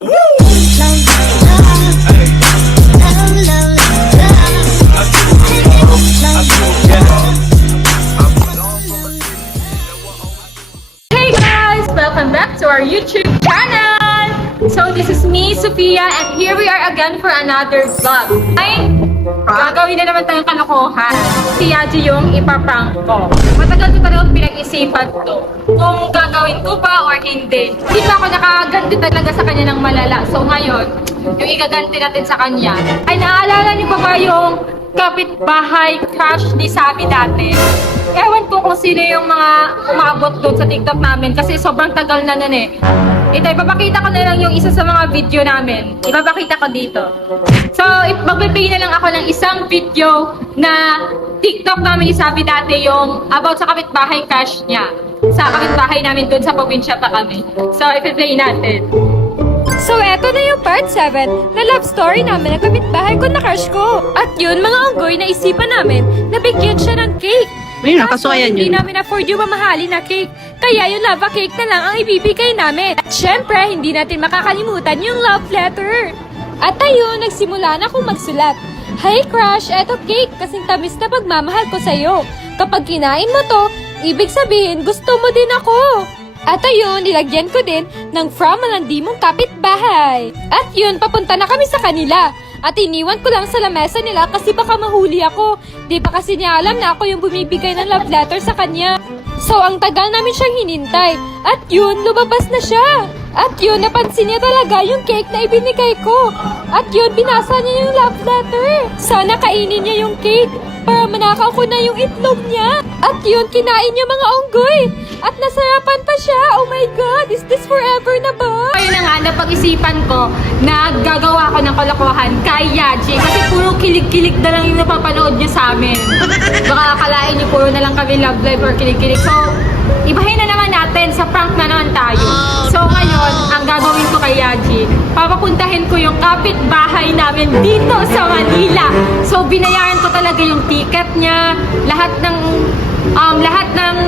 Hey guys! Welcome back to our YouTube channel! So this is me, Sophia, and here we are again for another vlog. Ay, gagawin na naman tayong kalokohan. Si Yaji yung ipaprank ko. Matagal ko talagang pinag-isipan to. Kung gagawin ko ba or hindi. Hindi pa ako nakaganti talaga sa kanya ng malala. So ngayon, yung igaganti natin sa kanya. Ay, naaalala niyo pa ba yung kapitbahay crush ni Sabi dati? Ewan ko kung sino yung mga umabot doon sa TikTok namin kasi sobrang tagal na nun eh. Ito, ipapakita ko na lang yung isa sa mga video namin. Ipapakita ko dito. So, magpipili na lang ako ng isang video na TikTok namin ni Sabi dati yung about sa kapitbahay crush niya. Sa kapitbahay namin doon sa probinsya pa kami. So, ipi-play natin. So, eto na yung part 7 na love story namin ng kapitbahay ko na crush ko. At yun, mga unggoy, naisipan namin na bigyan siya ng cake. Ayun, kasuayan Hindi yun. namin afford yung mamahalin na cake. Kaya yung lava cake na lang ang ibibigay namin. At syempre, hindi natin makakalimutan yung love letter. At ayun, nagsimula na akong magsulat. Hi crush, eto cake, kasing tamis na pagmamahal ko sa'yo. Kapag kinain mo to, ibig sabihin gusto mo din ako. At ayun, nilagyan ko din ng from malandi mong kapitbahay. At yun, papunta na kami sa kanila. At iniwan ko lang sa lamesa nila kasi baka mahuli ako. Di ba kasi niya alam na ako yung bumibigay ng love letter sa kanya. So, ang tagal namin siyang hinintay. At yun, lumabas na siya. At yun, napansin niya talaga yung cake na ibinigay ko. At yun, binasa niya yung love letter. Sana kainin niya yung cake para manakaw ko na yung itlog niya. At yun, kinain niya mga unggoy. At nasarapan pa siya. Oh my God, is this forever na ba? Ayun na nga, napag-isipan ko na gagawa ko ng kalokohan kay Yaji. Kasi puro kilig-kilig na lang yung napapanood niya sa amin. Baka akalain niyo puro na lang kami love life or kilig-kilig. So, ibahin na naman natin, sa prank na naman tayo. So ngayon, ang gagawin ko kay Yaji, papapuntahin ko yung kapitbahay namin dito sa Manila. So binayaran ko talaga yung ticket niya, lahat ng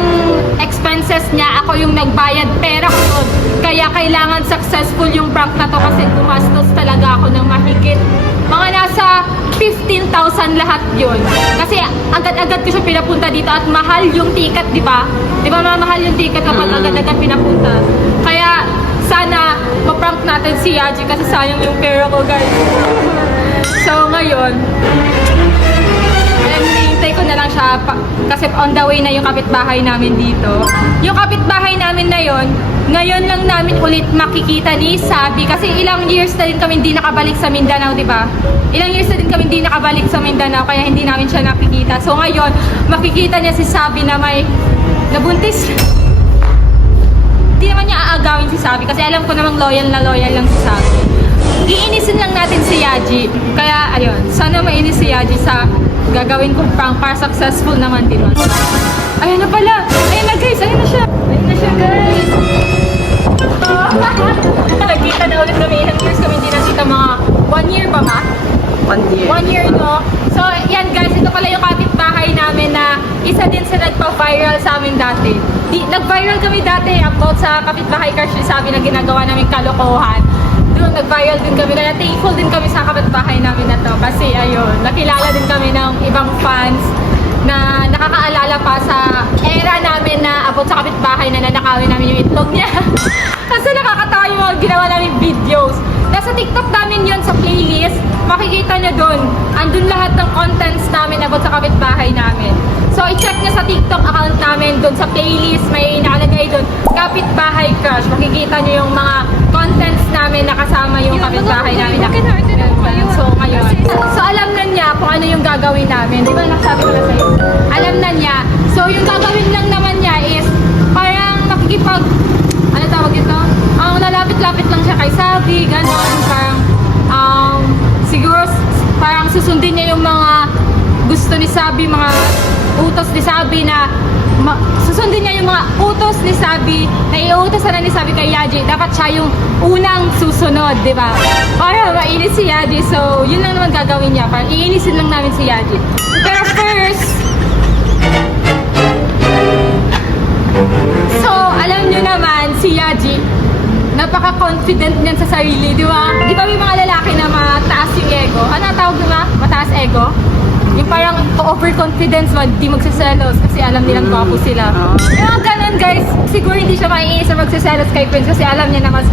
expenses niya, ako yung nagbayad, pera ko yun. Kaya kailangan successful yung prank na to kasi gumastos talaga ako ng mahigit. Mga nasa 15,000 lahat yun. Kasi agad-agad ko siya pinapunta dito at mahal yung ticket, di ba? Di ba mahal yung ticket kapag agad-agad pinapunta? Kaya sana maprank natin si Yaji kasi sayang yung pera ko, guys. So ngayon, hinihintay ko na lang siya kasi on the way na yung kapitbahay namin dito. Yung kapitbahay namin na yon, ngayon lang namin ulit makikita ni Sabi kasi ilang years na din kami hindi nakabalik sa Mindanao, di ba? Ilang years na din kami hindi nakabalik sa Mindanao kaya hindi namin siya nakikita. So ngayon, makikita niya si Sabi na may nabuntis. Hindi naman niya aagawin si Sabi kasi alam ko namang loyal lang si Sabi. Iinisin lang natin si Yaji. Kaya ayun, sana mainis si Yaji sa gagawin kong prank para successful naman din. Ayun na pala. Ayun na guys, ayun na siya. Ayun na siya guys. Nagkita na ulit kami. Ilang years kami hindi nakita, mga 1 year ba ma? 1 year. 1 year, no? So, yan guys, ito pala yung kapitbahay namin na isa din sa nagpa-viral sa amin dati. Nag-viral kami dati about sa kapitbahay crush ni Sabi na ginagawa namin kalokohan. Doon, nag-viral din kami. Kaya thankful din kami sa kapitbahay namin na to. Kasi, ayun, nakilala din kami ng ibang fans na nakakaalala pa sa era namin na about sa kapitbahay na nanakawin namin yung itlog niya. Kasi nakakatawa yung mga ginawa namin videos. Nasa TikTok namin yun sa playlist. Makikita niyo doon. Andun lahat ng contents namin about sa kapitbahay namin. So, i-check niyo sa TikTok account namin doon sa playlist. May nakalagay doon, Kapitbahay Crush. Makikita niyo yung mga contents namin na kasama yung kapitbahay namin. So, ngayon. So, alam na niya kung ano yung gagawin namin. Di ba nakasabi ko na sa'yo? Alam na niya. So, yung gagawin lang naman niya is parang makikipag, ano tawag ito? Ang lalapit-lapit lang siya kay Sabi, gano'n. Parang, siguro, parang susundin niya yung mga gusto ni Sabi, mga utos ni Sabi na susundin niya yung mga utos ni Sabi na iutos na ni Sabi kay Yaji. Dapat siya yung unang susunod, di ba? Para mainis si Yaji. So, yun lang naman gagawin niya. Parang iinisin lang namin si Yaji. Pero first, so, alam niyo naman si Yaji, napaka-confident niyan sa sarili, di ba? Di ba may mga lalaki na mataas yung ego? Ano ang tawag diba? Mataas ego? Yung parang overconfidence, di magsaselos kasi alam nilang gwapo sila. Yung mga ganun guys, siguro hindi siya maiinis na magsaselos kay Prince kasi alam niya na mas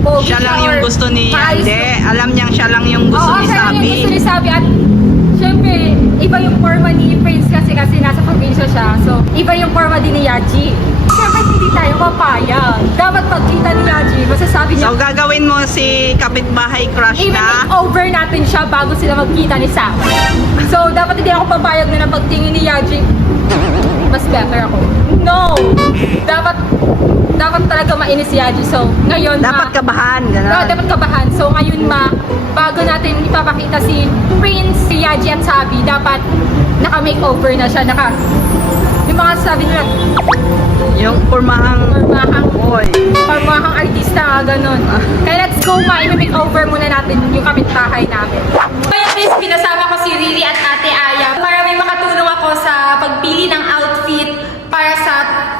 pogi Siya lang yung or gusto ni maayos. Hindi, alam niyang siya lang yung gusto Oo, ni siya lang Sabi. yung gusto ni Sabi at syempre, iba yung forma ni Prince kasi nasa probinsya siya. So, iba yung forma din ni Yaji. Syempre, hindi tayo papayag. Dapat pagkita ni Yaji, masasabi niya, So gagawin mo si kapitbahay crush even na over natin siya bago sila magkita ni Sam. So, dapat hindi ako papayag na pagtingin ni Yaji, mas better ako. No! Dapat talaga mainis si Yaji. So, ngayon dapat kabahan. No, Gano'n. dapat kabahan. So, ngayon bago natin ipapakita si Prince, si Yaji at Sabi, dapat naka-makeover na siya. Yung mga sabi nila, Yung pormahang parmahang artista, ganun. Kaya let's go i-makeover muna natin yung kapitbahay namin. Ngayon guys, pinasama ko si Riri at Ate Aya para may makatulong ako sa pagpili ng outfit para sa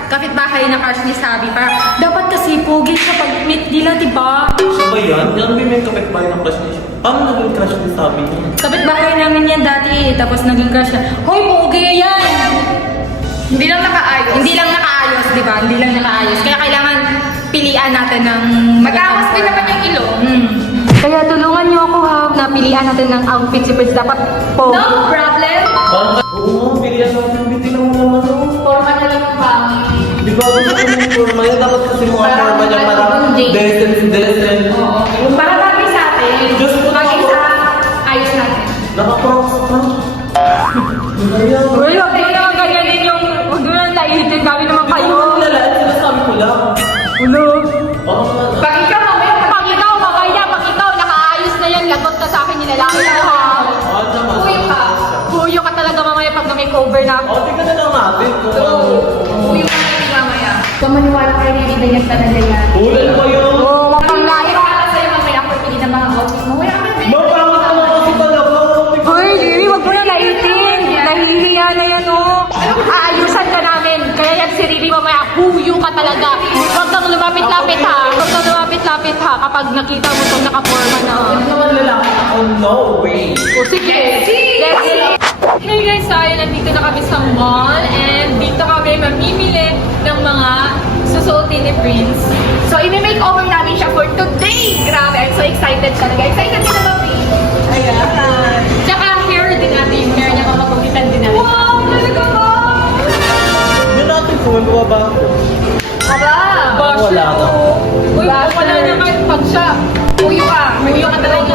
kapitbahay na crush ni Sabi. Para dapat kasi pogi siya pag meet nila, diba? Siya ba yan? Yan ba may kapitbahay ng crush niya? Paano naging crush niya Sabi niya? Kapitbahay namin yan dati, tapos naging crush siya. Hoy, pogi yan! Hindi lang nakaayos, di ba? Hindi lang nakaayos. Kaya kailangan pilian natin ng mag-awas din naman yung ilong. Kaya tulungan niyo ako ha, na pilian natin ng outfit si Prince. Dapat pogi. No problem. Bakit? Oo nga, bilihan natin. Bitin mo naman ako. Forma na lang ang pangit. Di ba gusto ko yung forma niya? Dapat kasi mga Parang forma niya parang Jake. decent. Oo. Para bagay sa atin. Diyos ko, Bagay sa ayos natin. Naka-crocs ka. Ayan. Uy, huwag mo naman ganyanin yung... Huwag mo naman laitin. Dami naman kayo. Ano nilalaan? Sinasabi ko lang. Ulo. Bakit? Pag ikaw, mamaya, nakaayos na yan. Lagot ka sa akin, nilalaki mo ha. Bakit naman? Huyo ka talaga mamaya pag na-makeover na ako. O, tingnan na lang natin kung ano. Huyo ka na mamaya. Kung maniwala kayo, hindi ganyan talaga yan. Ulan pa yun. Oo, makapanglayo ka na sa'yo mamaya ako pili ng mga outfit mo. Wala ka na. Mapangit naman kasi talaga. Hoy, Lily, wag mo na laitin. Nahihiya na yan, oh. Aayusan ka namin. Kaya yan si Lily, mamaya, huyo ka talaga. Huwag kang lumapit-lapit, ha. Huwag kang lumapit-lapit, ha. Kapag nakita mo itong nakaporma na. Ano naman lalaki ako? No way. O sige, let's see. Hey guys, so ayun, nandito na kami sa mall and dito kami mamimili ng mga susuotin ni Prince. So, i-makeover namin siya for today! Grabe, I'm so excited talaga. Excited din naman, Prince. Ayan. Tsaka hair din natin, yung hair niya mamagugitan din natin. Wow, talaga ba? Yun natin kung magawa ba ako. Aba! Wala ka. Uy, wala naman pag siya. Huyo ka talaga.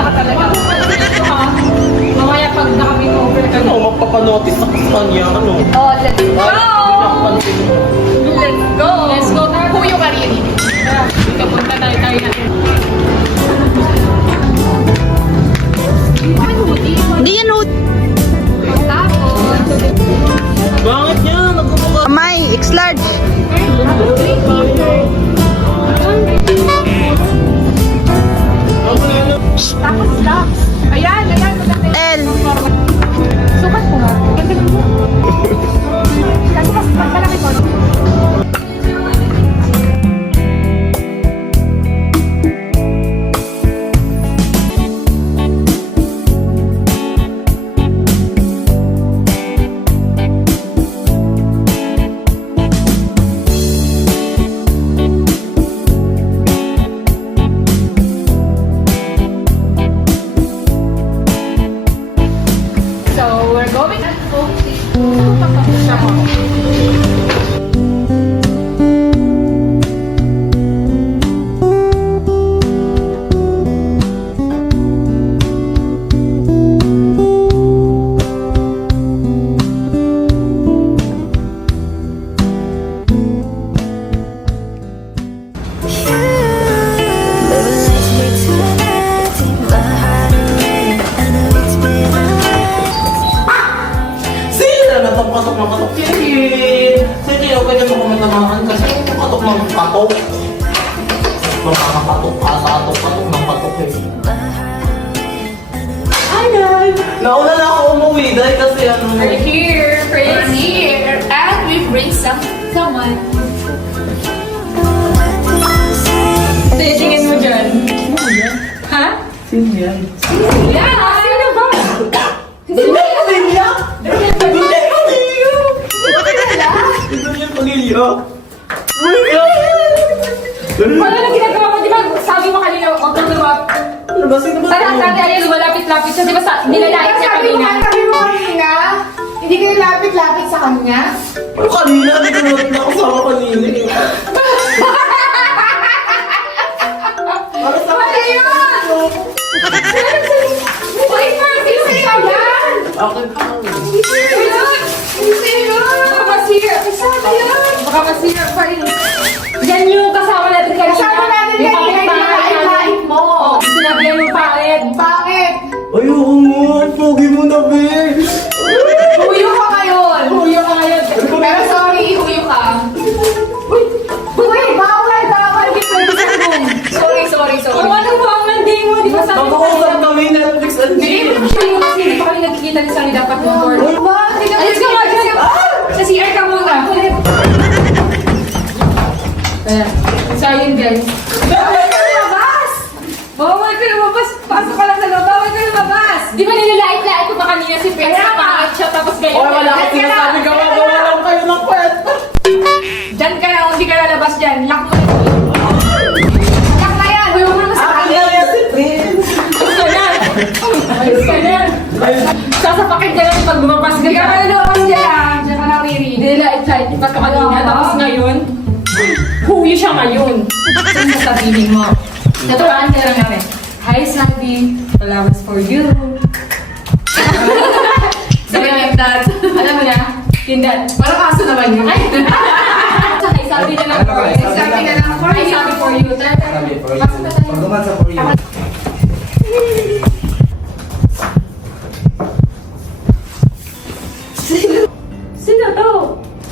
Mamaya pag naka-makeover ka na. Ano, magpapanotice ako sa kanya. Ano? Oh, let's go! Pinakapansin mo. Let's go! Let's go! Huyo ka rin. Kapunta tayo natin. Hindi yan hood. Tapos, Bakit niya? Nagkukuha. Kamay, X-large. tapos locks. Ayan. L. Sukat ko nga. Ganda mo. Kasi mas malaki ko. So, we're going at Sila na papatok ng katok. Sige, okay na makumitamahan kasi patok ng katok. Makakapatok ka sa atok-patok ng katok eh. Hi guys! Nauna na ako umuwi dahil kasi ano... We're here, Prince. We're here. And we bring someone. Tingin mo dyan. Ha? Sino yan? Yan! Sino ba? Pamilya? Daniel Pamilya! Daniel Pamilya? Wala na ginagawa mo, di ba? Sabi mo kanina, huwag kang lumap. Ano ba? Sino ba? Tara, Ate Ariel, lumalapit-lapit siya. Di ba nilalait niya kanina? Sabi mo kanina, hindi kayo lapit-lapit sa kanya. Ano kanina? Hindi ko natin nakasama kanina. Para sa Wala yun! Wait, Marcy, sa'yo yan! akin pa. Baka masira. Baka masira pa rin. Yan yung kasama natin kanina. Kasama natin Yung kanina, kapitbahay yung natin. kahit mo. Oo, sinabi yan yung pangit. Bakit? Ayoko mo. Pogi mo na, be. Huyo ka ngayon. Huyo ka ngayon. Pero sorry, huyo ka. Uy, bawal. Hindi pwede sa room. Sorry. Kung ano mo ang nandi mo, di ba sabi Makausap kami Netflix and Hindi chill. mo siya yung kasi hindi pa kami nagkikita ni Sunny dapat yung board. Wag, hindi ka Alis ka nga dyan! Sa CR ka muna! Ayan. So, ayun guys. Bawal ka lumabas. Bawal ka lumabas! Pasok ka lang sa loob! Bawal ka lumabas! Di ba nilalait-lait ko pa kanina si Prince na pangit siya tapos Oy, ganyan? wala akong sinasabi. Gawa-gawa lang kayo ng kwento. Dyan ka lang, hindi ka lalabas dyan. Lock mo na. Yak na yan. Huwag mo naman sa Akin na yan si Prince. Ayos ka na! Ayos ka na! Sasapakin ka lang pag lumabas ka. Hindi ka na lumabas dyan. Diyan ka na, Riri. Nilalait-lait ko pa kanina tapos ngayon, huwi siya ngayon. Ano sasabihin mo? Natulaan ka lang namin. Hi, Sabi. Flowers for you. Sabi like that. Alam mo na, Kindat. Parang kaso naman yun. Ay! Hi, Sabi na lang for you. Sabi na lang for Hi, you. Sabi for you. Sabi for you. Pasok na tayo. Pagduman sa for you. Sino to?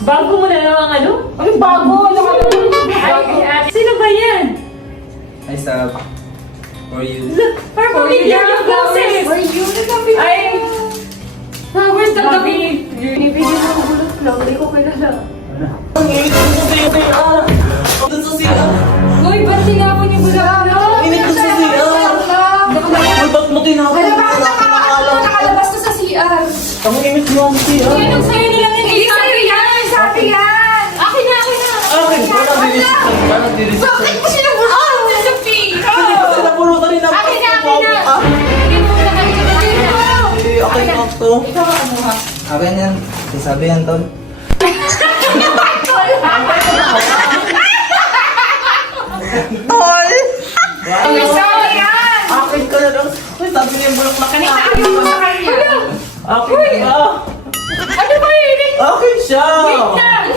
Bago mo na naman ano? Ay, bago! Ano ka naman? Ay, sino ba yan? Hi, Sab. For you. Parang For pamilya you. yung boses. For you. Ay, Flowers na gabi. Binibigyan mo bulot lang. Hindi ko kilala. Ang init ko sa CR. Doon sa CR. Uy, ba't tinapon yung bulaklak? Init ko sa CR. Uy, ba't mo tinapon? Kaya bakit nakalabas ka sa CR? Ang init mo ang CR. Yan ang sa'yo nilang Hindi sa'yo yan. Sabi yan. Akin na, akin na. Akin, parang dilis. Parang dilis. Bakit mo sinabulot? Sa pino. Kasi napulutan ni Akin na, akin na. Hindi mo na kayo Eh, akin na to. Ikaw ang kumuha. Akin yan. Sasabi yan, Tol. Tol! Ang sawa yan. Akin ka na lang. Uy, sabi niya yung bulaklak na. Sabi mo sa kanya. Akin ka. Ano ba yun? Akin siya. Wait lang.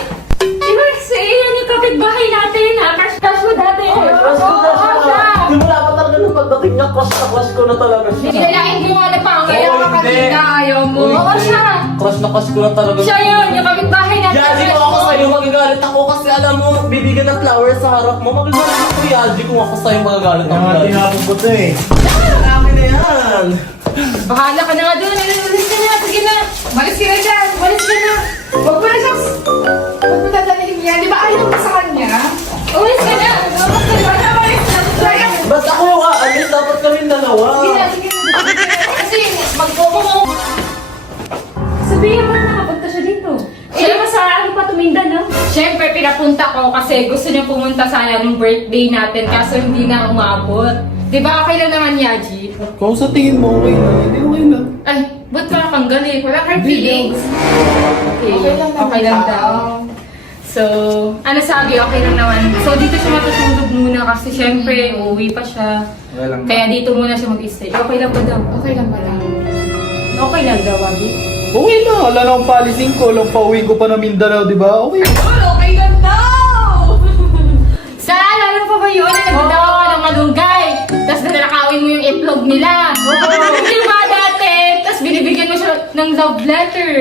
Di ba sa iyan yung kapitbahay natin ha? Crush mo dati. Crush ko na siya. Simula pa talaga nung pagdating niya, crush ko na talaga siya. Nilalain mo nga na pangit. Oo, Kaya ka hindi. kanina ayaw mo. Uy, Oo, hindi. siya. Crush ko na talaga Siya yun, yung kapitbahay natin. Yaji ko ako sa'yo, magagalit ako kasi alam mo, bibigyan ng flowers sa harap mo. Magagalit ako, Yaji, kung ako sa'yo magagalit ako. tinapon ko to eh. Akin na yan. Bahala ka na nga doon. Alis ka na. Sige na. Malis ka na dyan. Alis ka na. Huwag mo na siyang... Huwag mo dadalhin yan. Di ba ayaw mo sa kanya? Alis ka na. Basta malis na. Kaya... Ba't ako yung aalis? Dapat kaming dalawa. Sige na. Kasi magpupunong. sabihin mo na nakapunta siya dito. Eh, naman sa ano pa tuminda, no? Siyempre, pinapunta ko kasi gusto niya pumunta sana nung birthday natin kaso hindi na umabot. Di ba okay lang naman, Yaji? Kung sa tingin mo, okay na. Hindi okay na. Ay, ba't ka nakanggalit? Wala kang feelings. Okay, Okay lang naman okay lang daw. daw. So, ano sabi, okay lang naman. So, dito siya matutulog muna kasi syempre, uuwi pa siya. Walang Kaya dito muna siya mag-stay. Okay lang ba daw? Okay lang pala. Okay lang daw, Abi. Okay na, wala na akong palising ko. Lang pauwi ko pa na Mindanao, di ba? Okay. Okay lang daw! Sa alala pa ba yun? Nagdadawa ka ng malunggay. Tapos nanakawin mo yung itlog nila. Di ba dati? Tapos binibigyan mo siya ng love letter.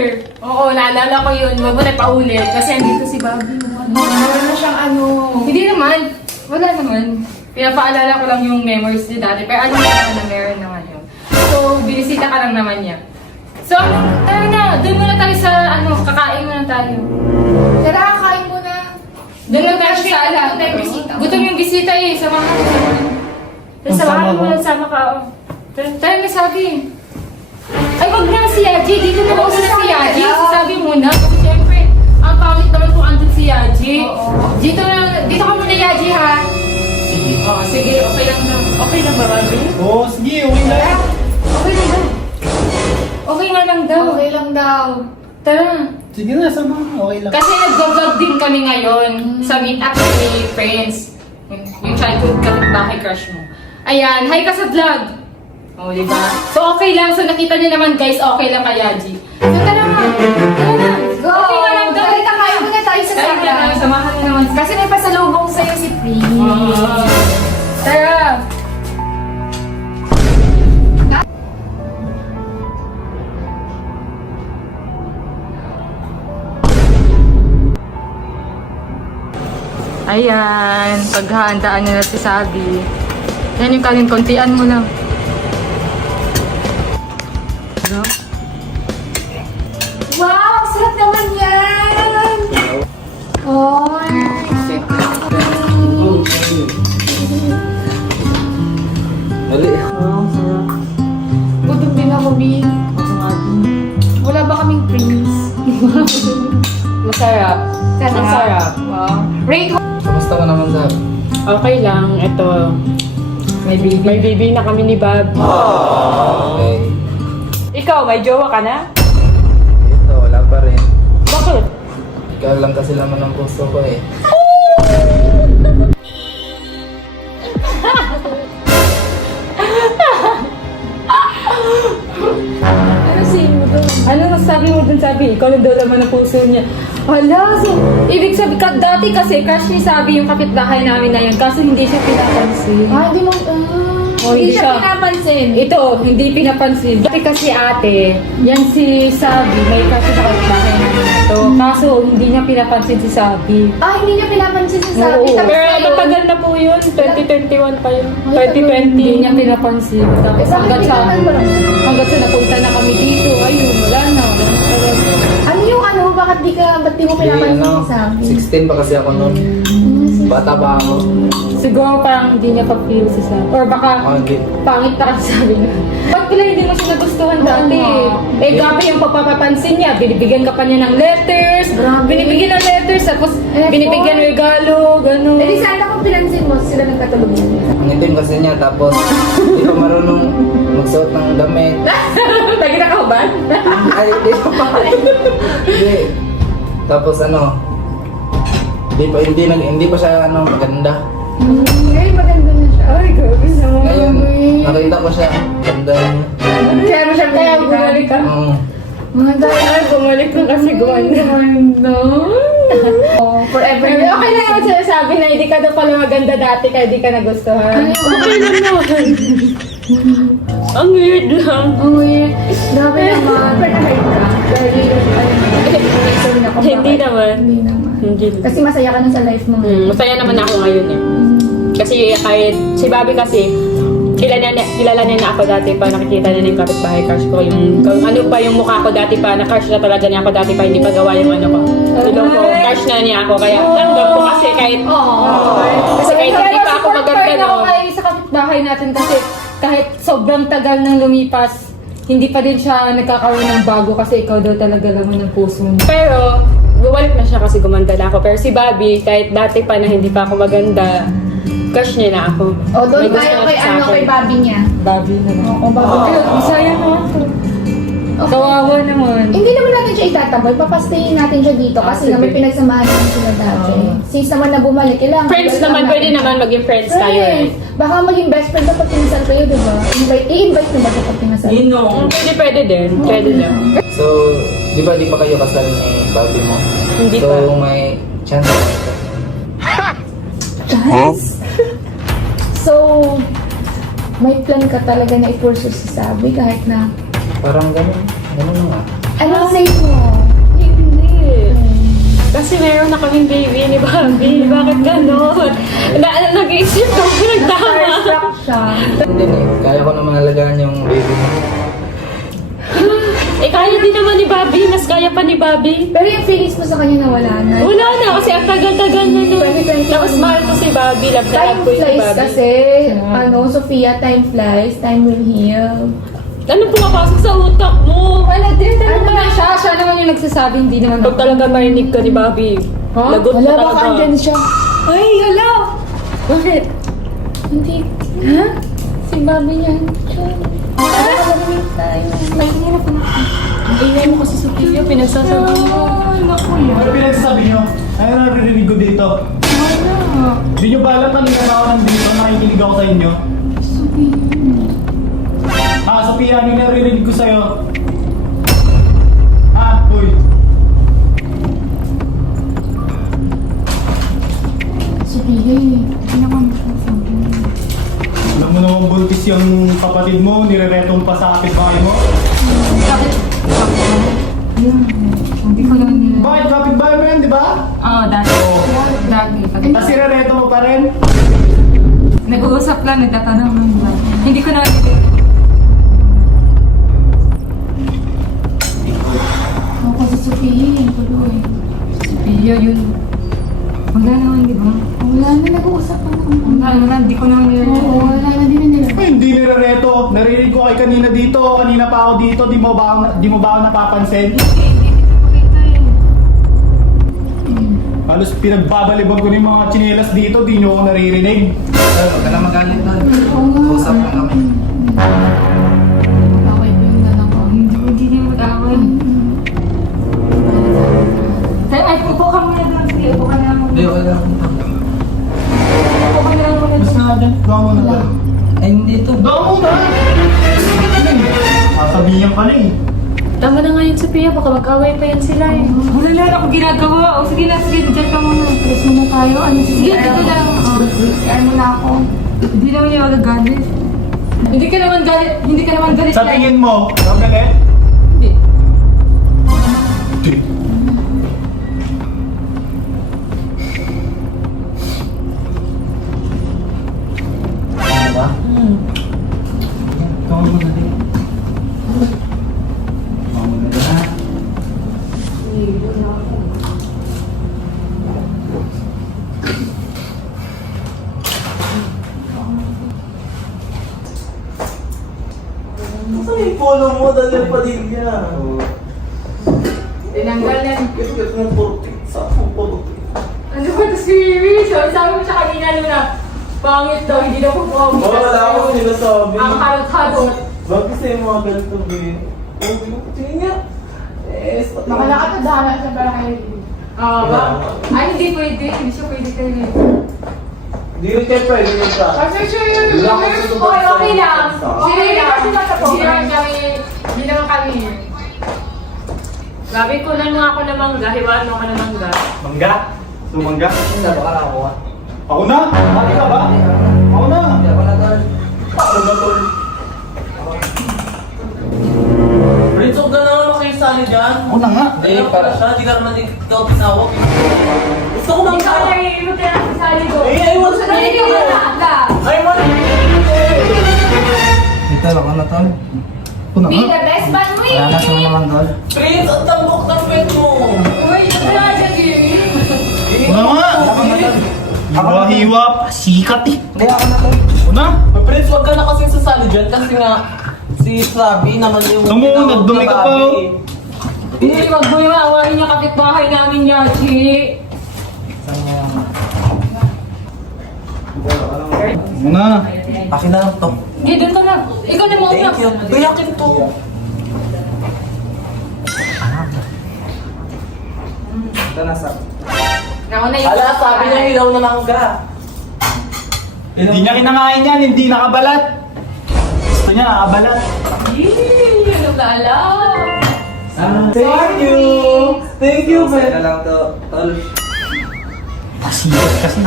Oo, naalala ko yun. Wag mo na paulit. Kasi andito si Bobby. Wala na siyang ano. Hindi naman. Wala naman. Pinapaalala ko lang yung memories niya dati. Pero alam ko na meron na ngayon. So, binisita ka lang naman niya. So, tara na. Doon muna tayo sa, kakain muna tayo. Tara, kain mo na. Doon lang tayo sa ala. Gutom yung bisita eh. Samahan mo. Samahan mo. Sama ka. Oh. Tayo may sabi. Ay, wag na si Yaji. Dito na ako na si Yaji. Sabi muna. Kasi syempre, ang pangit naman kung andun si Yaji. Dito ka muna Yaji ha. Oo, sige. Okay lang daw. Okay lang ba, Bobby? Oo, sige, okay lang. Okay lang daw. Okay nga lang daw. Okay lang daw. Tara. Sige na, sama. Okay lang. Kasi nag-vlog din kami ngayon sa meet up ni friends. Yung childhood kapitbahay crush mo. Ayan, hi ka sa vlog. O, diba? So, okay lang. So, nakita niyo naman guys, okay lang kay Yaji. So, tara na. Tara na. Go! Okay nga lang daw. Balik tayo muna tayo sa Tara na. sala. Samahan niyo naman. Kasi may pasalubong sa'yo si Prince. Tara. Ayan, paghahandaan niya na si Sabi. Yan yung kanin-kontian mo lang. No? Wow! Sarap naman yan! Oh, Mali. gutom din ako, B. Wala ba kaming Prince? Masarap. Ang sarap. Wow. Rate Kamusta ka naman, Zab? Okay lang, ito. May baby na kami ni Bob. Okay. Ikaw, may jowa ka na? Ito, wala pa rin. Bakit? Ikaw lang kasi laman ng puso ko eh. Ano nasabi mo dun, Sabi? Ikaw lang daw laman ng puso niya. Hala, so, ibig sabihin, dati kasi crush ni Sabi yung kapitbahay namin na yun, kaso hindi siya pinapansin. hindi mo... Oh, hindi hindi siya siya. pinapansin. Ito, hindi pinapansin. Dati kasi ate, yan si Sabi, may crush sa kapitbahay namin ito. Kaso hindi niya pinapansin si Sabi. Hindi niya pinapansin sa sabi. Oo. Tapos Pero ngayon, matagal na po yun, 2021 pa yun. Ay, 2020. Hindi niya pinapansin. Tapos bakit hanggang sa, hindi naman? hanggang sa napunta na kami dito, ayun, wala na. Ano yung ano? Ba't di mo pinapansin Ano, sa sabi? 16 pa kasi ako noon. Bata pa ako. Siguro parang hindi niya pa-feel si Sabi. Or baka Oh, hindi. pangit na kasi sabi niya. Ba't pala hindi mo siya nagustuhan dati? Eh, gabi yung pagpapapansin niya. Binibigyan ka pa niya ng letters. Grabe. Binibigyan ng letters. Tapos binibigyan ng regalo. Gano'n. Eh di sana kung pinansin mo, sila nagkatulog. Ang itim kasi niya, tapos hindi pa marunong magsuot ng damit. Lagi na kauban? Ay, hindi pa. Hindi. Tapos ano, hindi pa siya maganda. Ngayon maganda na siya. Ay, grabe naman. Ngayon, nakita ko siya, ganda niya. Kaya mo siya Kaya bumalik ka. Mga dahil. Ay, bumalik ka kasi gumanda. Forever. Pero okay lang naman sinasabi na hindi ka daw pala maganda dati kaya hindi ka nagustuhan. Okay lang naman. Ang weird lang. Ang weird. Grabe naman. Pero na-hide ka. Dahil, sorry na kung Hindi bakit. naman. Hindi naman. Hindi. Kasi masaya ka na sa life mo. Masaya naman ako ngayon eh. Kasi kahit si Bobby kasi, kilala niya na ako dati pa, nakikita niya na yung kapitbahay crush ko. Yung, ano pa yung mukha ko dati pa, na-crush na talaga niya ako dati pa, hindi pa gawa yung ano ko. Ilong ko, crush na niya ako, kaya tanggap ko kasi kahit, kasi kahit hindi pa ako maganda ako no. kay sa kapitbahay natin kasi kahit sobrang tagal nang lumipas, hindi pa din siya nagkakaroon ng bago kasi ikaw daw talaga laman ng puso mo. Pero, bumalik na siya kasi gumanda na ako. Pero si Bobby, kahit dati pa na hindi pa ako maganda, crush niya na ako. O, doon May gusto tayo na kay siya sa ano, akin. kay Bobby niya. Bobby naman. O, Bobby. Masaya naman ako. Kawawa naman. Hindi naman natin siya itataboy. Papastayin natin siya dito kasi nga may pinagsamahan naman sila dati. Since naman na bumalik, kailangan. Friends welcome naman, natin. pwede naman maging friends tayo eh. Friends. Baka maging best friend kapag pinasal kayo, di ba? I-invite mo ba kapag pinasal? Pwede din. Pwede din. So, di ba di pa kayo kasal ni Bobby mo? Hindi so, pa. may chance ka. So, may plan ka talaga na i-pursue si Sabi kahit na... Parang ganun. Ganun nga. Anong say mo? Hindi. Kasi meron na kaming baby ni Bobby. Bakit gano'n? Nag-iisip ko, nagtama. Starstruck siya. Hindi eh. Kaya ko naman alagaan yung baby mo. Ikaw Kaya din naman ni Bobby. Mas kaya pa ni Bobby. Pero yung feelings mo sa kanya nawala na. Wala na kasi ang tagal-tagal na nun. 2021. Tapos mahal ko si Bobby. Love na Time love ko yung flies Bobby. kasi. Sophia, time flies. Time will heal. Ano pumapasok sa utak mo? Wala, tinatanong mo lang siya. Siya naman yung nagsasabi, hindi naman Pag talaga marinig ka ni Bobby. Lagot Wala, ka baka talaga. andyan siya. Ay, hala! Bakit? Hindi. Ha? Si Bobby yan. May hirap na. Ingay mo kasi sa Sophia. Pinagsasabi mo. Naku yan. Ano pinagsasabi nyo? Ano naririnig ko dito? Wala. Hindi nyo ba alam kanina na ako nandito? Nakikinig ako sa inyo? Sophia, ano yung naririnig ko sa'yo? Uy. Sophia eh. Ano ka masasabi? Alam mo naman buntis yung kapatid mo, nireretong pa sa kapitbahay mo. Hindi ko lang nila. Bakit kapitbahay mo yan, di ba? Oo, dati. Lagi. Tapos nirereto mo pa rin? Nag-uusap lang, nagtatanong lang. Hindi ko na Ako si Sophia. Tuloy. Sophia, yun. Wala naman, di ba? Wala na, nag-uusap pa na. Wala naman, hindi ko naman Oo, wala na din nila. Ay, hindi nirereto. Narinig ko kay kanina dito, kanina pa ako dito, di mo ba ako napapansin? Halos pinagbabalibag ko ng mga tsinelas dito, di nyo ako naririnig. Huwag ka na magalit doon. Usap lang kami. Okay ko yung nalang ko. Hindi niya mag-away. Ay, upo ka muna doon. Sige, upo ka na muna. Hindi, wala. Upo ka na lang muna. Mas na dyan, gawa mo na doon. Ay, hindi to. Gawa mo na! Sasabihan ka na eh. Tama na nga yun, Sophia. Baka mag-away pa yan sila eh. Wala lang ako ginagawa. O sige na, sige, dyan ka muna. Alas muna tayo. Ano si Sige, dito lang. CR muna ako. Hindi naman niya magagalit. Hindi ka naman galit. Hindi ka naman galit Sa lang. tingin mo, magalit? Hindi. Ano ba? Gawa mo na din. Gawa mo na din ha. Saan yung polo mo? Daniel Padilla. Tinanggal na. Kit-kit ng portik. Saan ang polo? Ano ba ito si Riri? Sabi mo siya kanina na pangit daw, hindi daw po pangit. Wala akong sinasabi. Ang harot-harot. Bakit sa'yo mga ganito, Bin? Tingin nga. Stop lang. Nakalakad na dahil sa bahay. Ba? Ay, hindi pwede. Hindi siya pwede kayo. Hindi rin kayo pwede yung sa... Kasi siya yun. Wala akong susubok Okay, sa okay lang. sa- Okay lang. Hindi naman kami, hindi naman kami. Gabi, kunan mo ako ng mangga. Hiwaan mo ako ng mangga. Mangga? Sumangga? Hindi ba ka nakakuha? Ako na? Bakit ka ba? Ako na! Hindi ako na tol. Ako na tol. Prince, huwag na naman makisali dyan. Ako na nga. Eh, para siya. Di ka naman ikaw tinawag. Gusto ko Hindi ka mag- na iimot yan sa sali ko. I want to Hindi ka na. I want Ito lang ka na tol. Ako na Be nga. the best man mo Wala na sa naman tol. Prince, ang tambok ng pet mo. Uy, wala siya Jimmy. Ako na nga. Hiwa-hiwa. Sikat eh. Hindi ako na tol. Ako na. Prince, huwag ka na kasi sasali dyan kasi nga si Flavi naman yung... Sumunod, dumi ka pa, oh. Hindi, wag mo yung awarin niya kapitbahay namin, Yachi. Ako na. Akin na lang to. Hindi, doon ka na. Ikaw na mauna. Thank you. Biyakin to. Ito na sa... Nauna yung Ala, sabi niya ilaw na mangga. Hindi niya kinakain yan, hindi nakabalat. Gusto niya nakabalat. Yee, ano ba alam? Thank you! Thank you, man! Sana lang to, tol. Pasikat kasi.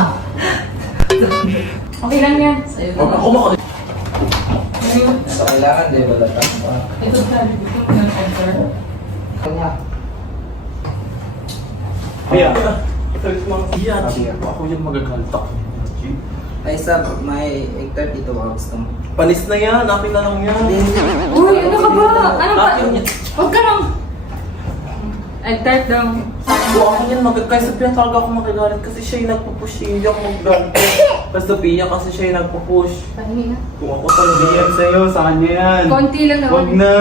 Okay lang yan. Huwag ako makalit. Sa kailangan, di ba? Ito sa dito ng answer. Kanya. Kaya. Ako yung magagaltak. Ay, sab, may 8:30 to hours to. Panis na yan, akin na lang yan. Uy, ano ka ba? Ano ba? Akin yan. Huwag ka nang... Ay, type daw. Kung akin yan, kay Sophia talaga ako magagalit kasi siya yung nagpupush, hindi ako magagalit. Kay Sophia kasi siya yung nagpupush. Pahinga. Kung ako talaga Hindi yan sa'yo, sa kanya yan. Konti lang naman. Huwag na.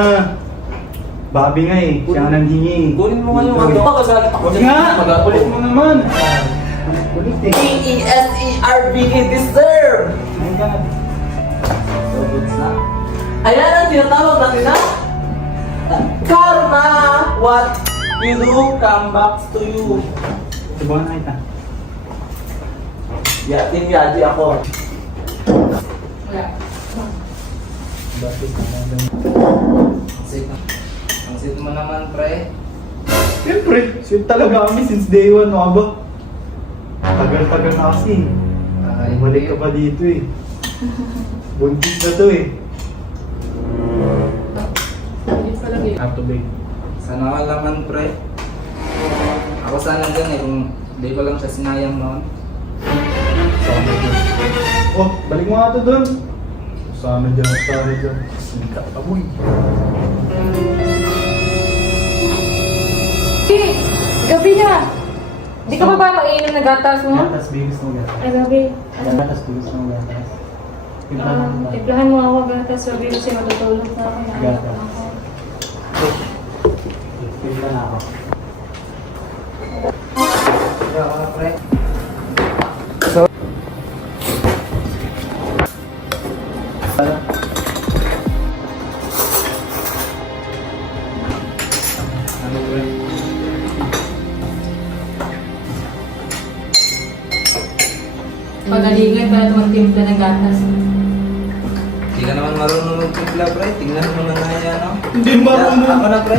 Babi nga eh, siya ang nanghingi. kunin mo nga yung ano. Magagalit ako Huwag dyan. nga, kulit mo naman. Kulit eh. D-E-S-E-R-B-E, deserve! Ayun ka na. So, goods na. Ayan ang tinatawag natin na karma. What you do come back to you. Subukan na kita. Yatin-yati ako. Wala. Ang sweet mo naman, pre. Siyempre, sweet talaga kami since day one, no ba? Tagal-tagal na kasi. Ay, Balik ka pa dito eh. Buntis na to eh. Hindi pa lang yun. Have to bake. Sana all naman, pre. Ako sana dyan eh, kung di ko lang siya sinayang noon. Oh, balik mo nga to dun. Sana dyan, sana dyan. Sikat ka mo eh. Sige, gabi na. Di ka pa ba mainom na gatas mo? Gatas, bigis mo gatas. Ay, gabi. Gatas, bigis mo gatas. Tiplahan mo ako gatas. Sabi kasi matutulog na ako. Gatas. Pila na ako. Kaya ako na, pre. Ano, pre? Pagalingan para tumagtimpla ng gatas. Hindi ka naman marunong magpipla, pre. Tingnan mo na nga yan, no? Hindi marunong. Ako na, pre.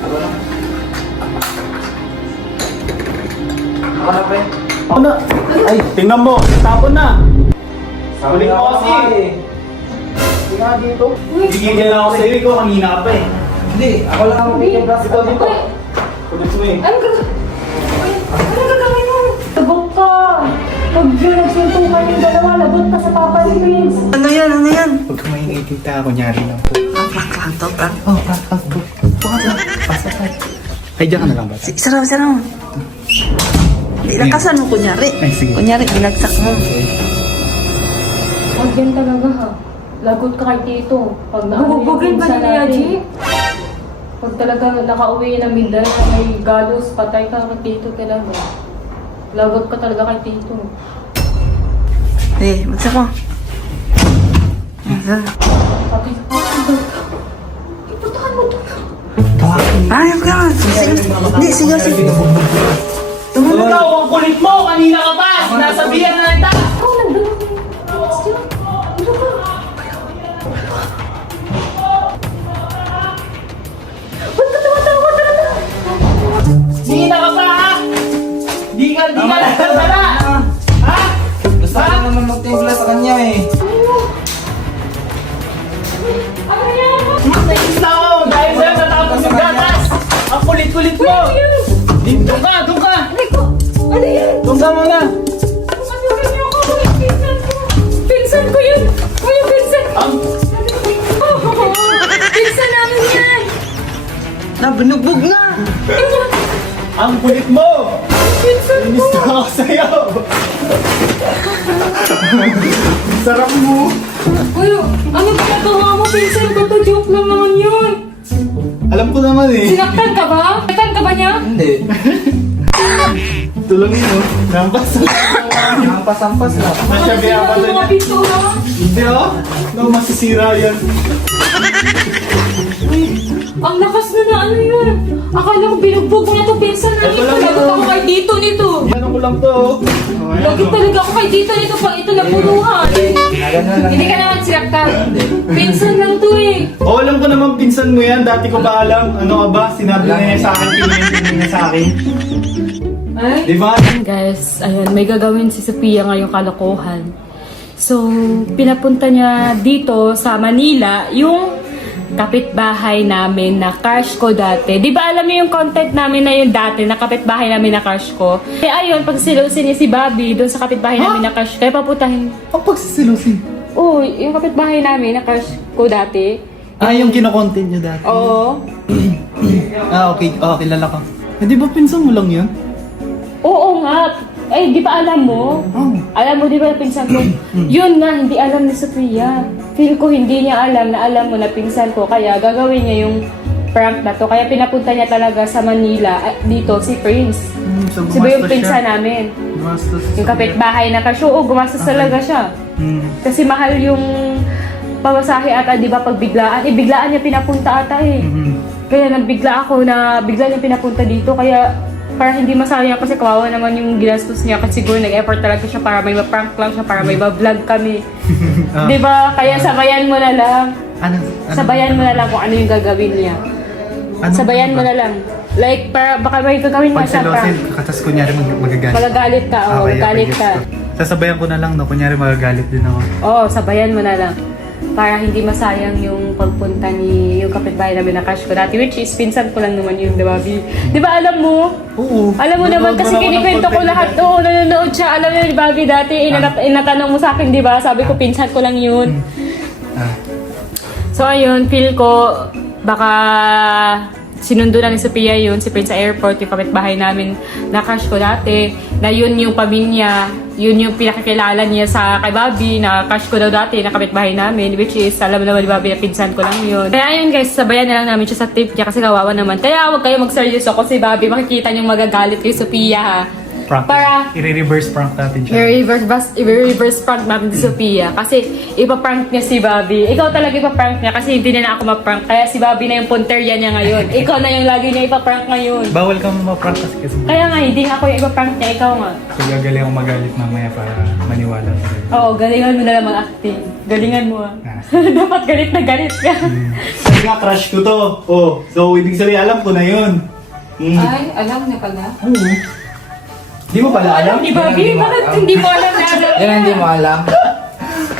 Ako na. Ako na, pre. Ako na. Ay, tingnan mo. Tapon na. Kulit mo kasi. Hindi nga dito. Gigigil ako sa iyo. Ikaw kanina ka pa eh. Hindi, ako lang ang magpipla. Ito dito. Kulit mo eh. Ano gagawin mo? Labot ka! Pag yun nagsuntukan yung dalawa, labot ka sa Papa ni Prince. Ano yan? Ano yan? Huwag ka maingay tita. Kunyari lang. Prank to, prank. Oh, pasok. Pasok. Ay, diyan ka na lang ba? Sarap, sarap. Hindi lakasan mo, kunyari. Ay, sige. Kunyari, binagsak mo. Huwag yan talaga ha. Lagot ka kay Tito. Pag Bubugbugin ba ni Yaji? Pag talaga nakauwi ng Mindanao na may galos, patay ka kay Tito talaga. Lagot ka talaga kay Tito. Eh, magsak mo. Pati, iputahan mo to. Ayaw ka. Hindi, sige, sige. Tumunod ka. Ang kulit mo. Kanina ka pa. Sinasabihan na kita. Ikaw nandun. Ano ka? Ba't ka tumatawa talaga? Sina ka pa ha? Di ka nagkasala. Ha? Gusto ko naman magtimpla sa kanya eh. Ano yan? Nais na ako. Dahil sa'yo natapos yung gatas. Ang kulit-kulit mo. Doon ka. Doon ka. Ano yan? Doon ka muna. Ano niyo ako? Pinsan ko. Pinsan ko yun. Kuya, pinsan ko. Ang... Pinsan namin yan. Nabinugbog na. Ang kulit mo. Inis na ako sa'yo. Sarap mo. Kuya, ano ginagawa mo? Pinsan ko to. Joke lang naman yun. Alam ko naman eh. Sinaktan ka ba? Sinaktan ka ba niya? Hindi. Tulungin mo. Nampas. Hampas-hampas lang. Nasyabi ako Ano sa mga pinto na? Hindi oh. No, masisira yan. Ang lakas na ano yun. Akala ko binugbog na to pinsan namin. Ito lang Lagot ito. ako kay Tito nito. Yan ko lang to oh. Lagot talaga ako kay Tito nito pag ito napunuhan. Ganun lang. Hindi ka naman sinaktan. Pinsan lang to eh. Oh, alam ko naman pinsan mo yan. Dati ko pa alam. Ano ka ba? Sinabi na niya sa akin. Pinag niya sa akin. Ay? Di ba? Guys, ayun, may gagawin si Sophia ngayong kalokohan. So, pinapunta niya dito sa Manila yung kapitbahay namin na crush ko dati. Di ba alam niyo yung content namin na yun dati, na kapitbahay namin na crush ko? Eh ayun, pagsilusin niya si Bobby doon sa kapitbahay namin na crush. Kaya paputahin. Ang pagsisilusin. Oo, yung kapitbahay namin na crush ko dati. Yung kinokontent nyo dati. Oo. Okay. Kilala ko. Eh, di ba pinsan mo lang yun? Oo nga. Eh, di ba alam mo? Alam mo, di ba pinsan ko? Yun nga, hindi alam ni Sophia. Feel ko hindi niya alam na alam mo na pinsan ko. Kaya gagawin niya yung prank na to. Kaya pinapunta niya talaga sa Manila. Dito, si Prince. So, Si ba yung pinsan namin? Gumastos. Yung kapitbahay na kasyo. Oo, gumastos talaga siya. Kasi mahal yung pawasahe ata, di ba, pag biglaan. Eh, biglaan niya pinapunta ata eh. Kaya nabigla ako na bigla niya pinapunta dito. Kaya para hindi masayang kasi kawawa naman yung ginastos niya. Kasi siguro nag-effort talaga siya para may ma-prank lang siya, para may ma-vlog kami. Di ba? Kaya sabayan mo na lang. Ano? Sabayan mo na lang kung ano yung gagawin niya. Sabayan mo na lang. Like, para baka may gagawin Pag niya sa prank. selosin, katas kunyari magagalit. Magagalit ka, o magagalit ka. Sasabayan ko na lang, no? Kunyari magagalit din ako. Oo, sabayan mo na lang. Para hindi masayang yung pagpunta ni yung kapitbahay namin na crush ko dati. Which is, pinsan ko lang naman yun, di ba, Bi? Di ba alam mo? Oo. Alam mo naman kasi kinikwento ko lahat. Oo, nanonood siya. Alam mo yun, di ba, Bi, dati inatanong mo sa akin, di ba? Sabi ko, pinsan ko lang yun. So, ayun, feel ko, baka sinundo na ni Sophia yun, si Prince sa airport, yung kapitbahay namin na crush ko dati, na yun yung pamilya, yun yung pinakikilala niya sa kay Bobby, na crush ko daw dati, na kapitbahay namin, which is, alam naman ni Bobby na pinsan ko lang yun. Kaya ayun guys, sabayan na lang namin siya sa trip niya kasi kawawa naman. Kaya huwag kayo mag-seryoso kasi Bobby, makikita niyong magagalit kay Sophia ha. Prank. Para I-reverse prank natin siya. i-reverse prank namin si Sophia kasi ipaprank niya si Bobby. Ikaw talaga ipaprank niya kasi hindi na ako maprank. Kaya si Bobby na yung punteriya niya ngayon. Ikaw na yung lagi niya ipaprank ngayon. Bawal kang maprank kasi. Kaya nga, hindi nga ako yung ipaprank niya. Ikaw nga. So, gagaling akong magalit mamaya para maniwala sa rin. Oo, galingan mo na lang mag-acting. Galingan mo ah. Dapat galit na galit ka. Kasi nga, crush ko to. Oh, so ibig sabihin, alam ko na yun. Ay, alam niya pala. Oo. Di mo pala alam? Ni Bobby, bakit hindi mo alam na alam Yan hindi mo alam.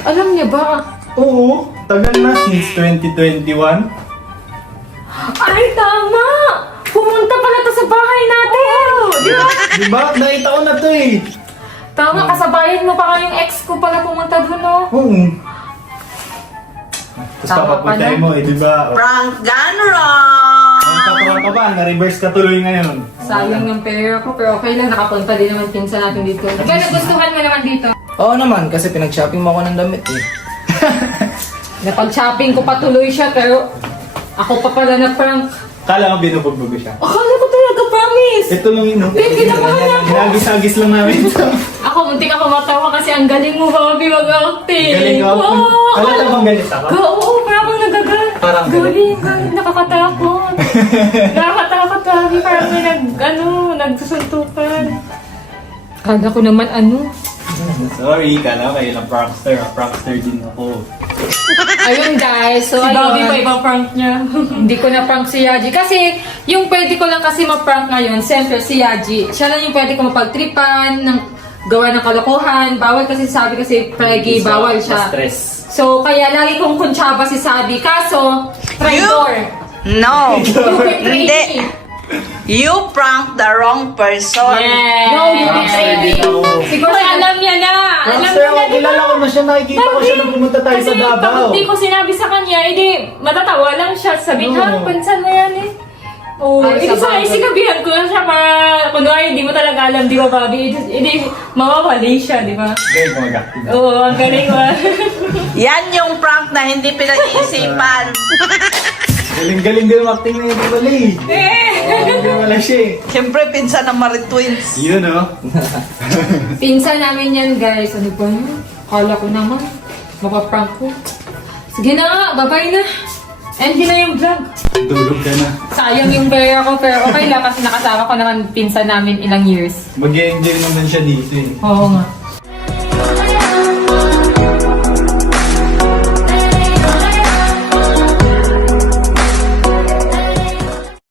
Alam niya ba? Oo. Tagal na, since 2021. Ay, tama! Pumunta pala to sa bahay natin! Di ba? Di ba? Nakita ko na to eh. Tama, kasabayan mo pa yung ex ko pala pumunta doon, no? Oo. Tapos Tama papapuntahin pala. mo eh, di ba? Prank gone wrong! Ang tatuwa ka ba? Na-reverse ka tuloy ngayon. Sayang ng pera ko, pero okay lang, nakapunta din naman pinsan natin dito. Kaya nagustuhan mo naman dito. Oo naman, kasi pinag-shopping mo ako ng damit eh. Napag-shopping ko pa tuloy siya, pero ako pa pala na-prank. Kala ko binubugbog siya. Akala ko talaga, promise! Ito lang yun, no? Babe, ginawa niya ako. Ginagis-agis lang namin ito. Ako, muntik ako matawa kasi ang galing mo, Bobby, mag-acting. Galing ka. Oo, Alam ka bang galit ako? Oo, parang nagagal. Parang galing, nakakatakot. Nakakatakot, Bobby, parang may nagsusuntukan. Kala ko naman Sorry, kala ko kayo lang prankster. Prankster din ako. Ayun guys, so Si Bobby pa ayun. ibang prank niya. Hindi ko na prank si Yaji. Kasi yung pwede ko lang kasi ma-prank ngayon, siyempre si Yaji. Siya lang yung pwede ko mapagtripan, ng gawa ng kalokohan. Bawal kasi sabi kasi palagi bawal siya. Stress. So kaya lagi kong kuntsaba si Sabi. Kaso, traitor. No! You betray Hindi. me. You prank the wrong person. No, you betray me. Siguro alam niya na. Alam Prankster niya ako, na, di kilala ba? ko na siya. Nakikita ko siya nung pumunta tayo Kasi sa Davao. pag hindi ko sinabi sa kanya, edi matatawa lang siya. Sabihin, Oo. ha, pansan mo yan eh. Oo, Ay, edi sabagay. sinabihan ko na siya para, kunwari, hindi mo talaga alam, di ba, Bobby? Edi mawawali siya, di ba? Galing ko mag-acting. Oo, ang galing mo. Yan yung prank na hindi pinag-iisipan. Galing-galing din mag-acting na yun. Wala eh. Hindi wala siya eh. Siyempre, pinsan ng Marie Twins. Yun oh. Pinsan namin yan, guys. Ano ba yun? Kala ko naman, mapaprank ko. Sige na nga, babay na. End na yung vlog. Tulog ka na. Sayang yung pera ko, pero okay lang kasi nakasama ko naman pinsan namin ilang years. Mag-enjoy naman siya dito eh. Oo nga.